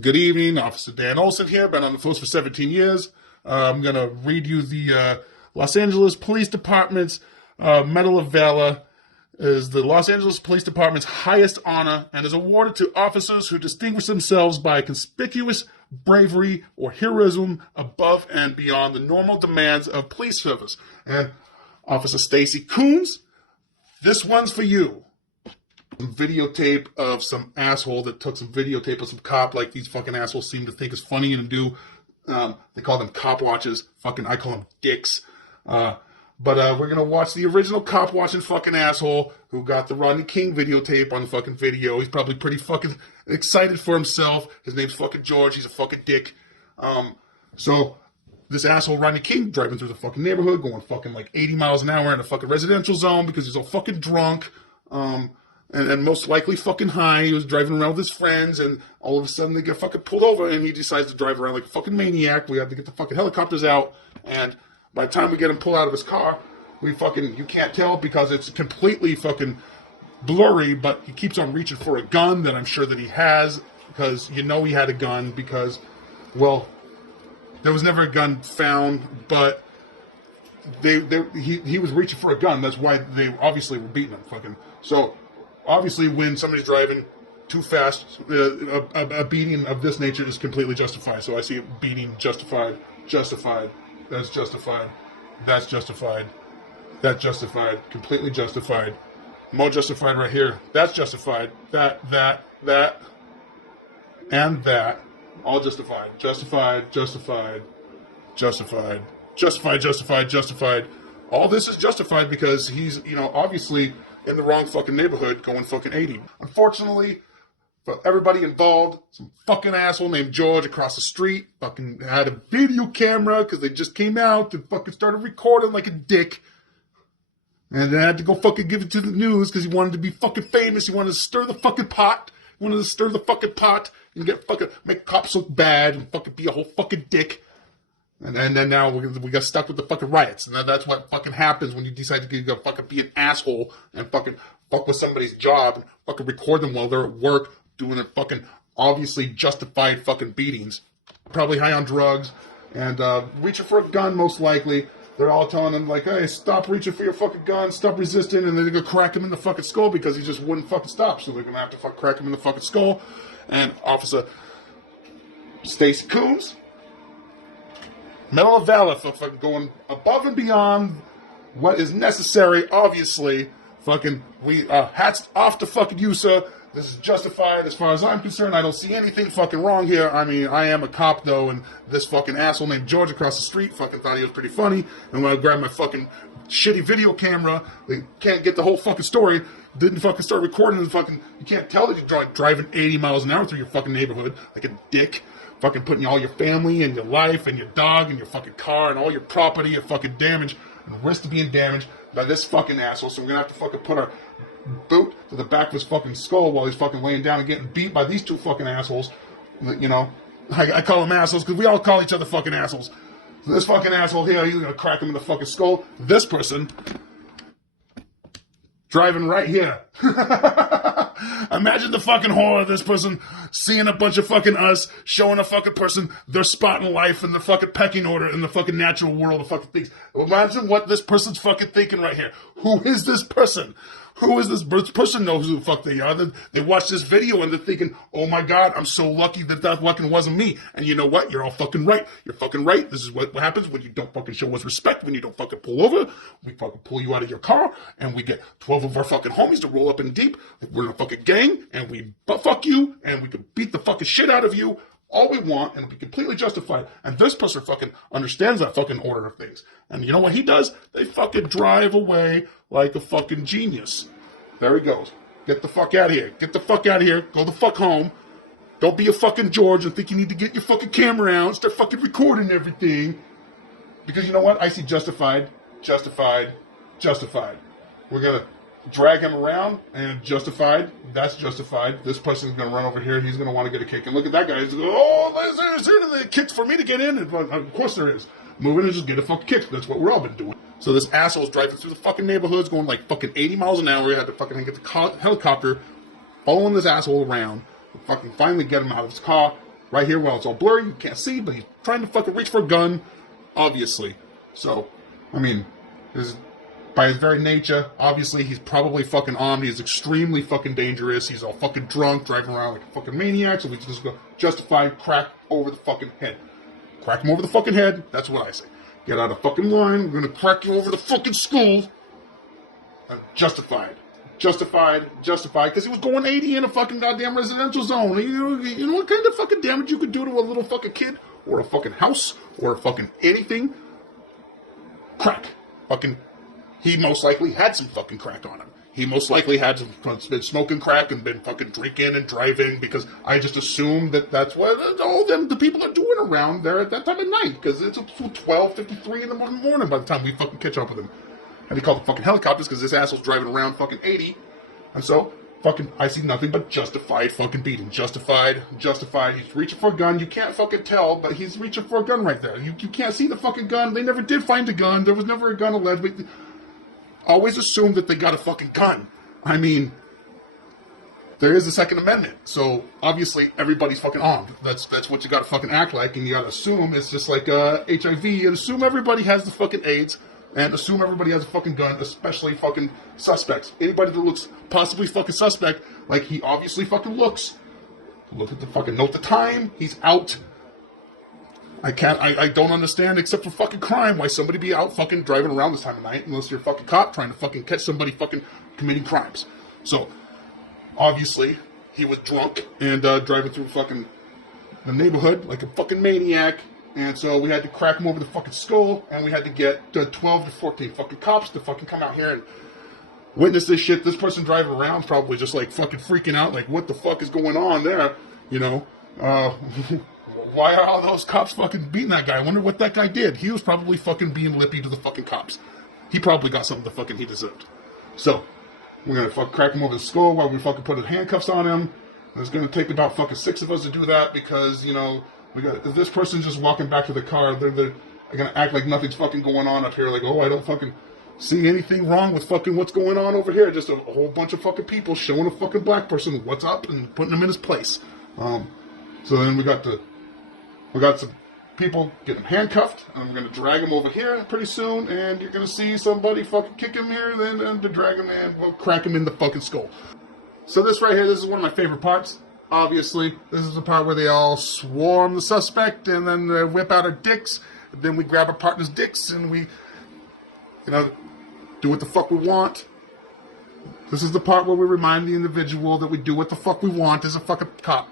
Good evening, Officer Dan Olsen here. Been on the force for 17 years. I'm going to read you the Los Angeles Police Department's Medal of Valor. Is the Los Angeles Police Department's highest honor and is awarded to officers who distinguish themselves by conspicuous bravery or heroism above and beyond the normal demands of police service. And Officer Stacy Coons, this one's for you. Some videotape of some asshole that took some videotape of some cop, like these fucking assholes seem to think is funny and do. They call them cop watches. I call them dicks. But we're going to watch the original cop watching fucking asshole who got the Rodney King videotape on the fucking video. He's probably pretty fucking excited for himself. His name's fucking George. He's a fucking dick. So this asshole Rodney King driving through the fucking neighborhood, going fucking like 80 miles an hour in a fucking residential zone because he's all fucking drunk. And most likely fucking high. He was driving around with his friends, and all of a sudden they get fucking pulled over, and he decides to drive around like a fucking maniac. We have to get the fucking helicopters out, and by the time we get him pulled out of his car, you can't tell because it's completely fucking blurry, but he keeps on reaching for a gun that I'm sure that he has, because you know he had a gun because, well, there was never a gun found, but he was reaching for a gun. That's why they obviously were beating him. Fucking so. Obviously, when somebody's driving too fast, a beating of this nature is completely justified. So I see it beating justified, that's justified, that's justified, that's justified, completely justified, more justified right here, that's justified, that, and that, all justified, justified. All this is justified because he's, obviously in the wrong fucking neighborhood going fucking 80. Unfortunately, for everybody involved, some fucking asshole named George across the street fucking had a video camera because they just came out and fucking started recording like a dick. And then had to go fucking give it to the news because he wanted to be fucking famous. He wanted to stir the fucking pot. And make cops look bad and fucking be a whole fucking dick. And then now we got stuck with the fucking riots. And that's what fucking happens when you decide to go fucking be an asshole and fucking fuck with somebody's job and fucking record them while they're at work doing their fucking obviously justified fucking beatings. Probably high on drugs and reaching for a gun most likely. They're all telling him like, hey, stop reaching for your fucking gun, stop resisting, and then they're gonna crack him in the fucking skull because he just wouldn't fucking stop. So they're gonna have to fucking crack him in the fucking skull. And Officer Stacy Coons, Medal of Valor for fucking going above and beyond what is necessary, obviously. Fucking, hats off to fucking you, sir. This is justified as far as I'm concerned. I don't see anything fucking wrong here. I mean, I am a cop, though, and this fucking asshole named George across the street fucking thought he was pretty funny. And when I grabbed my fucking shitty video camera, they can't get the whole fucking story, didn't fucking start recording and fucking, you can't tell that you're driving 80 miles an hour through your fucking neighborhood like a dick. Fucking putting all your family and your life and your dog and your fucking car and all your property at fucking damage and risk of being damaged by this fucking asshole. So we're gonna have to fucking put our boot to the back of his fucking skull while he's fucking laying down and getting beat by these two fucking assholes. I call them assholes because we all call each other fucking assholes. So this fucking asshole here, he's gonna crack him in the fucking skull. This person driving right here. Imagine the fucking horror of this person seeing a bunch of fucking us showing a fucking person their spot in life and the fucking pecking order in the fucking natural world of fucking things. Imagine what this person's fucking thinking right here. Who is this person? Who is this person knows who the fuck they are. They watch this video and they're thinking, oh my God, I'm so lucky that fucking wasn't me. And you know what? You're all fucking right. You're fucking right. This is what happens when you don't fucking show us respect, when you don't fucking pull over. We fucking pull you out of your car and we get 12 of our fucking homies to roll up in deep. We're in a fucking gang and we fuck you and we can beat the fucking shit out of you all we want and it'll be completely justified. And this person fucking understands that fucking order of things. And you know what he does? They fucking drive away like a fucking genius. There he goes. Get the fuck out of here. Get the fuck out of here. Go the fuck home. Don't be a fucking George and think you need to get your fucking camera out and start fucking recording everything. Because you know what? I see justified. We're going to drag him around and justified. That's justified. This person's going to run over here. He's going to want to get a kick. And look at that guy. He's going, oh, is there the kicks for me to get in? And of course there is. Move in and just get a fucking kick. That's what we're all been doing. So this asshole's driving through the fucking neighborhoods going like fucking 80 miles an hour. We had to fucking get the helicopter following this asshole around. Fucking finally get him out of his car. right here, while it's all blurry, you can't see, but he's trying to fucking reach for a gun, obviously. So, I mean, by his very nature, obviously, he's probably fucking armed. He's extremely fucking dangerous. He's all fucking drunk, driving around like a fucking maniac. So we just go justified, crack over the fucking head. Crack him over the fucking head. That's what I say. Get out of fucking line. We're gonna crack you over the fucking skull. Justified. Justified. Because he was going 80 in a fucking goddamn residential zone. You know what kind of fucking damage you could do to a little fucking kid? Or a fucking house? Or a fucking anything? Crack. Fucking... He most likely had some fucking crack on him. He most likely had been smoking crack and been fucking drinking and driving, because I just assume that that's what all the people are doing around there at that time of night, because it's 12:53 in the morning by the time we fucking catch up with him. And he called the fucking helicopters because this asshole's driving around fucking 80. And so, fucking, I see nothing but justified fucking beating. Justified. He's reaching for a gun. You can't fucking tell, but he's reaching for a gun right there. You can't see the fucking gun. They never did find a gun. There was never a gun alleged. Always assume that they got a fucking gun. I mean, there is a Second Amendment, so obviously everybody's fucking armed. That's what you gotta fucking act like, and you gotta assume it's just like HIV. You assume everybody has the fucking AIDS, and assume everybody has a fucking gun, especially fucking suspects. Anybody that looks possibly fucking suspect, like he obviously fucking looks. Look at the fucking, note the time, he's out. I don't understand, except for fucking crime, why somebody be out fucking driving around this time of night, unless you're a fucking cop trying to fucking catch somebody fucking committing crimes. So, obviously, he was drunk and driving through fucking the neighborhood like a fucking maniac, and so we had to crack him over the fucking skull, and we had to get 12 to 14 fucking cops to fucking come out here and witness this shit. This person driving around is probably just like fucking freaking out, like what the fuck is going on there, you know? Why are all those cops fucking beating that guy? I wonder what that guy did. He was probably fucking being lippy to the fucking cops. He probably got something the fucking he deserved. So, we're gonna fucking crack him over the skull while we fucking put handcuffs on him. It's gonna take about fucking 6 of us to do that because, you know, if this person's just walking back to the car, they're gonna act like nothing's fucking going on up here. Like, oh, I don't fucking see anything wrong with fucking what's going on over here. Just a whole bunch of fucking people showing a fucking black person what's up and putting him in his place. So then we got some people getting handcuffed, and we're going to drag him over here pretty soon, and you're going to see somebody fucking kick him here, then to drag him and we'll crack him in the fucking skull. So this right here, this is one of my favorite parts. Obviously, this is the part where they all swarm the suspect, and then they whip out our dicks, and then we grab our partner's dicks, and we, you know, do what the fuck we want. This is the part where we remind the individual that we do what the fuck we want as a fucking cop.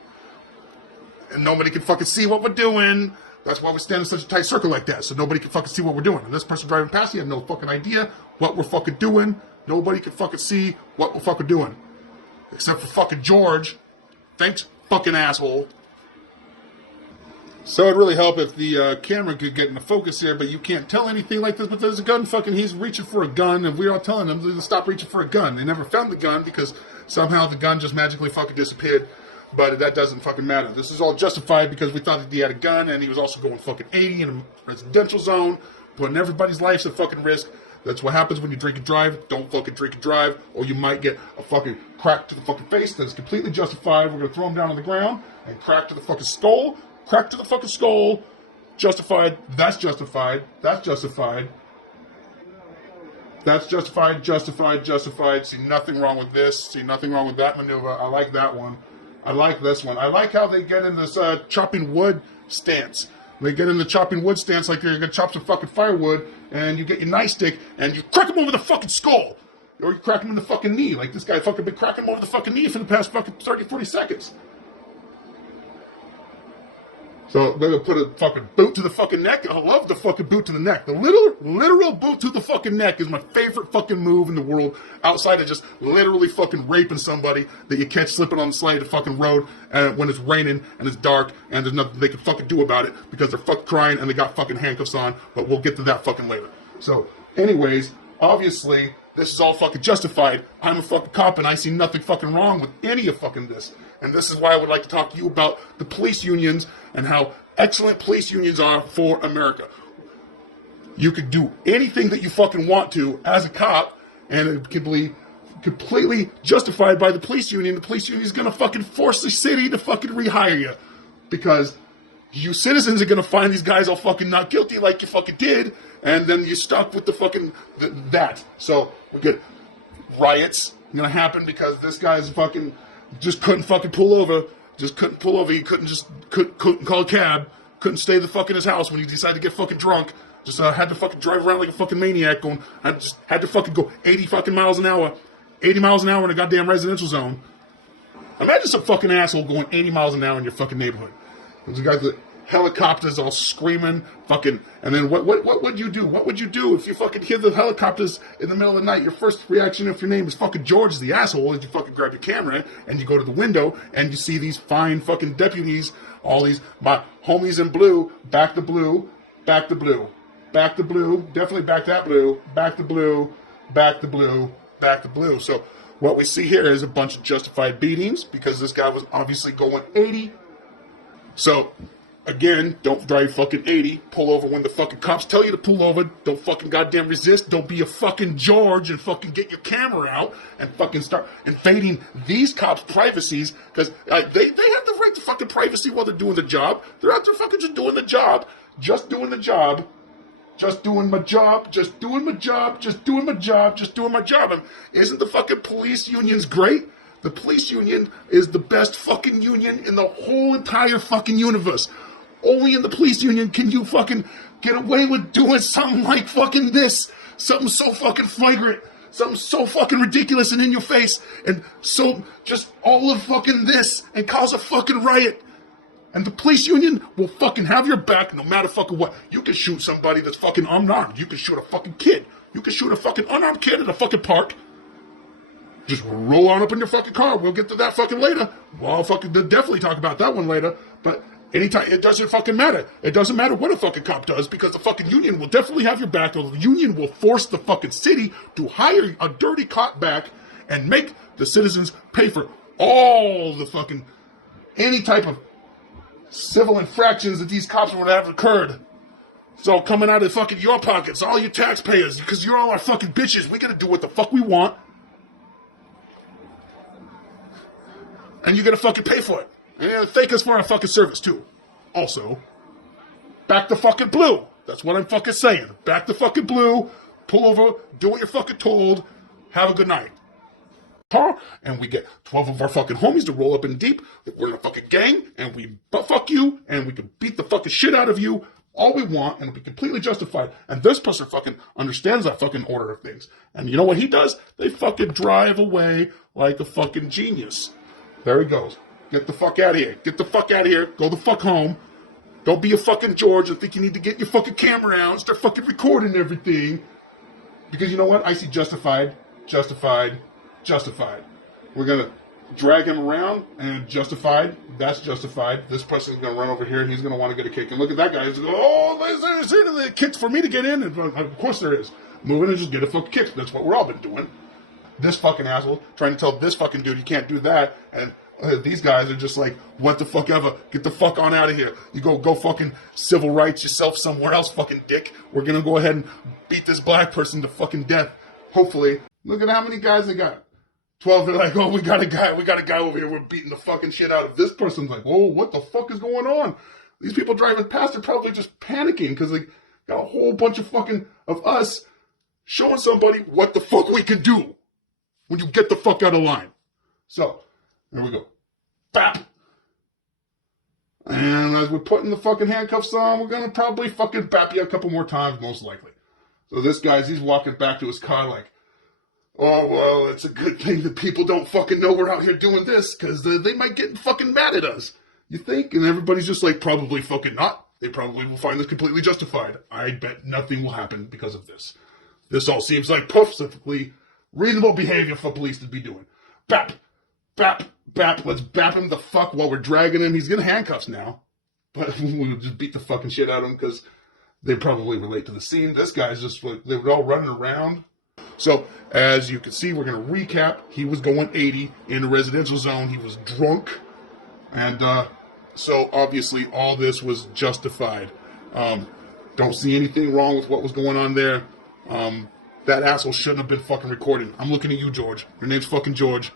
And nobody can fucking see what we're doing. That's why we stand in such a tight circle like that, so nobody can fucking see what we're doing. And this person driving past, you have no fucking idea what we're fucking doing. Nobody can fucking see what we're fucking doing. Except for fucking George. Thanks, fucking asshole. So it'd really help if the camera could get in the focus here, but you can't tell anything like this, but there's a gun fucking, he's reaching for a gun, and we're all telling him to stop reaching for a gun. They never found the gun because somehow the gun just magically fucking disappeared. But that doesn't fucking matter. This is all justified because we thought that he had a gun and he was also going fucking 80 in a residential zone, putting everybody's lives at fucking risk. That's what happens when you drink and drive. Don't fucking drink and drive, or you might get a fucking crack to the fucking face. That is completely justified. We're going to throw him down on the ground and crack to the fucking skull. Crack to the fucking skull. Justified. That's justified. That's justified. That's justified. See nothing wrong with this. See nothing wrong with that maneuver. I like that one. I like this one. I like how they get in this chopping wood stance. They get in the chopping wood stance like you're going to chop some fucking firewood, and you get your nightstick, and you crack him over the fucking skull. Or you crack him in the fucking knee. Like this guy fucking been cracking him over the fucking knee for the past fucking 30, 40 seconds. So they're going to put a fucking boot to the fucking neck. I love the fucking boot to the neck. The literal boot to the fucking neck is my favorite fucking move in the world, outside of just literally fucking raping somebody that you catch slipping on the side of the fucking road when it's raining and it's dark and there's nothing they can fucking do about it because they're fucking crying and they got fucking handcuffs on, but we'll get to that fucking later. So, anyways, obviously, this is all fucking justified. I'm a fucking cop and I see nothing fucking wrong with any of fucking this. And this is why I would like to talk to you about the police unions and how excellent police unions are for America. You could do anything that you fucking want to as a cop, and it can be completely justified by the police union. The police union is going to fucking force the city to fucking rehire you. because you citizens are gonna find these guys all fucking not guilty like you fucking did, and then you're stuck with the fucking that. So we get riots gonna happen because this guy's fucking just couldn't fucking pull over. Just couldn't pull over. He couldn't call a cab. Couldn't stay the fuck in his house when he decided to get fucking drunk. Just had to fucking drive around like a fucking maniac. Had to fucking go 80 fucking miles an hour. 80 miles an hour in a goddamn residential zone. Imagine some fucking asshole going 80 miles an hour in your fucking neighborhood. There's a guy with helicopters all screaming, fucking, and then what would you do? What would you do if you fucking hear the helicopters in the middle of the night? Your first reaction, if your name is fucking George, the asshole, is you fucking grab your camera and you go to the window and you see these fine fucking deputies, all these, my homies in blue, back the blue, back the blue, back the blue, definitely back that blue, back the blue, back the blue, back the blue. So what we see here is a bunch of justified beatings because this guy was obviously going 80. So, again, don't drive fucking 80. Pull over when the fucking cops tell you to pull over. Don't fucking goddamn resist. Don't be a fucking George and fucking get your camera out and fucking start invading these cops' privacies because they have the right to fucking privacy while they're doing the job. They're out there fucking just doing the job. Just doing the job. Just doing my job. Just doing my job. Just doing my job. Just doing my job. And isn't the fucking police unions great? The police union is the best fucking union in the whole entire fucking universe. Only in the police union can you fucking get away with doing something like fucking this. Something so fucking flagrant. Something so fucking ridiculous and in your face. And so just all of fucking this and cause a fucking riot. And the police union will fucking have your back no matter fucking what. You can shoot somebody that's fucking unarmed. You can shoot a fucking kid. You can shoot a fucking unarmed kid at a fucking park. Just roll on up in your fucking car. We'll get to that fucking later. We'll fucking definitely talk about that one later. But anytime, it doesn't fucking matter. It doesn't matter what a fucking cop does because the fucking union will definitely have your back. Or the union will force the fucking city to hire a dirty cop back and make the citizens pay for all the fucking, any type of civil infractions that these cops would have occurred. It's all coming out of fucking your pockets, all you taxpayers, because you're all our fucking bitches. We gotta do what the fuck we want. And you gotta fucking pay for it. And you gotta thank us for our fucking service, too. Also, back the fucking blue. That's what I'm fucking saying. Back the fucking blue. Pull over. Do what you're fucking told. Have a good night. And we get 12 of our fucking homies to roll up in deep. We're in a fucking gang. And we butt fuck you. And we can beat the fucking shit out of you. All we want. And it'll be completely justified. And this person fucking understands that fucking order of things. And you know what he does? They fucking drive away like a fucking genius. There he goes. Get the fuck out of here. Get the fuck out of here. Go the fuck home. Don't be a fucking George and think you need to get your fucking camera out and start fucking recording everything. Because you know what? I see justified, justified, justified. We're going to drag him around and justified. That's justified. This person's going to run over here and he's going to want to get a kick. And look at that guy. He's going, oh, there's kicks for me to get in. And of course there is. Move in and just get a fucking kick. That's what we're all been doing. This fucking asshole trying to tell this fucking dude you can't do that. And these guys are just like, what the fuck ever. Get the fuck on out of here. You go fucking civil rights yourself somewhere else, fucking dick. We're going to go ahead and beat this black person to fucking death. Hopefully. Look at how many guys they got. 12, they're like, oh, we got a guy over here. We're beating the fucking shit out of. This person's like, oh, what the fuck is going on? These people driving past are probably just panicking because they got a whole bunch of fucking of us showing somebody what the fuck we can do when you get the fuck out of line. So, there we go. Bap! And as we're putting the fucking handcuffs on, we're gonna probably fucking bap you a couple more times, most likely. So this guy's, he's walking back to his car like, oh, well, it's a good thing that people don't fucking know we're out here doing this, because they might get fucking mad at us. You think? And everybody's just like, probably fucking not. They probably will find this completely justified. I bet nothing will happen because of this. This all seems like perfectly reasonable behavior for police to be doing. Bap! Bap! Bap! Let's bap him the fuck while we're dragging him. He's getting handcuffs now. But we'll just beat the fucking shit out of him because they probably relate to the scene. This guy's just like, they were all running around. So, as you can see, we're going to recap. He was going 80 in a residential zone. He was drunk. And so, obviously, all this was justified. Don't see anything wrong with what was going on there. That asshole shouldn't have been fucking recording. I'm looking at you, George. Your name's fucking George.